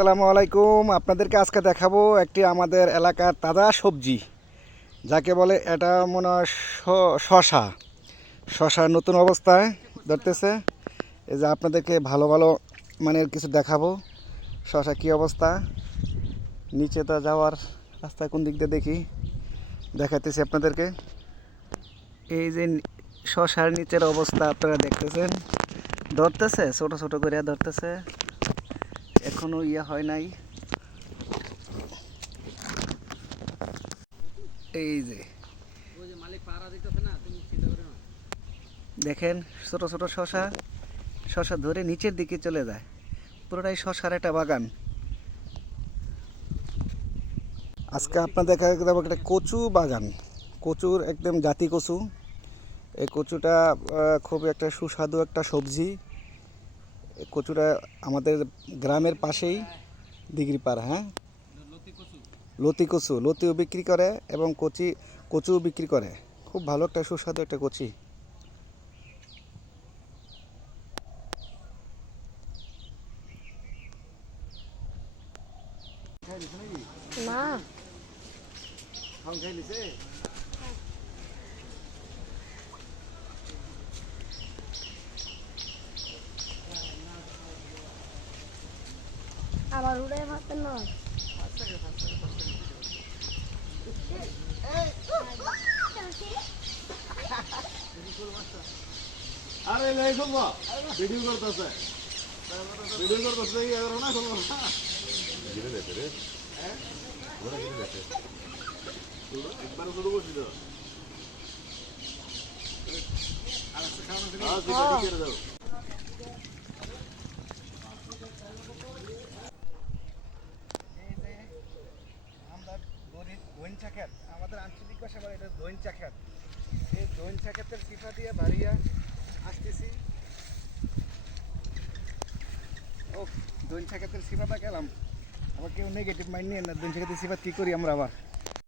আসসালামু আলাইকুম। আপনাদেরকে আজকে দেখাবো একটি আমাদের এলাকার তাজা সবজি, যাকে বলে এটা মনে হয় শশা। শশা নতুন অবস্থায় ধরতেছে। এই যে আপনাদেরকে ভালো ভালো মানের কিছু দেখাবো। শশা কি অবস্থা, নিচে তো যাওয়ার রাস্তায় কোন দিক দিয়ে দেখি দেখাতেছি আপনাদেরকে। এই যে শশার নিচের অবস্থা আপনারা দেখতেছেন, ধরতেছে ছোট ছোট করে ধরতেছে, এখনো হয় নাই। এই যে দেখেন ছোট ছোট শশা, শশা ধরে নিচের দিকে চলে যায়, পুরোটাই শশার একটা বাগান। আজকে আপনাদের দেখা যাবো একটা কচু বাগান, কচুর একদম জাতি কচু। এই কচুটা খুব একটা সুস্বাদু একটা সবজি। এই কচুটা আমাদের গ্রামের পাশেই দিগিরপাড়, হ্যাঁ, লতি কচু, লতিও বিক্রি করে এবং কচুও বিক্রি করে। খুব ভালো একটা সুস্বাদু একটা কচি। না আবার উড়ে ভাতের নয়। আরে লাই খুলবা ভিডিও করতেছে, ভিডিও করতেছে কি আর না খুলবা না গিরে দেখে রে। হ্যাঁ ওরা গিরে দেখে একবার শুরু করছি তো আর একটা খাওয়া না ঠিক করে দাও। এই যে আমরা দইনচা খেত, আমাদের আঞ্চলিক ভাষা বলে এটা দইনচা খেত। এই দইনচা খেতের সিফা দিয়ে বাড়িয়া আসতেছি। ও দইনচা খেতের সিফাটা গেলাম, আবার কেউ নেগেটিভ মাইন্ড নিয়ে না। দইনচা খেতের সিফা কী করি আমরা আবার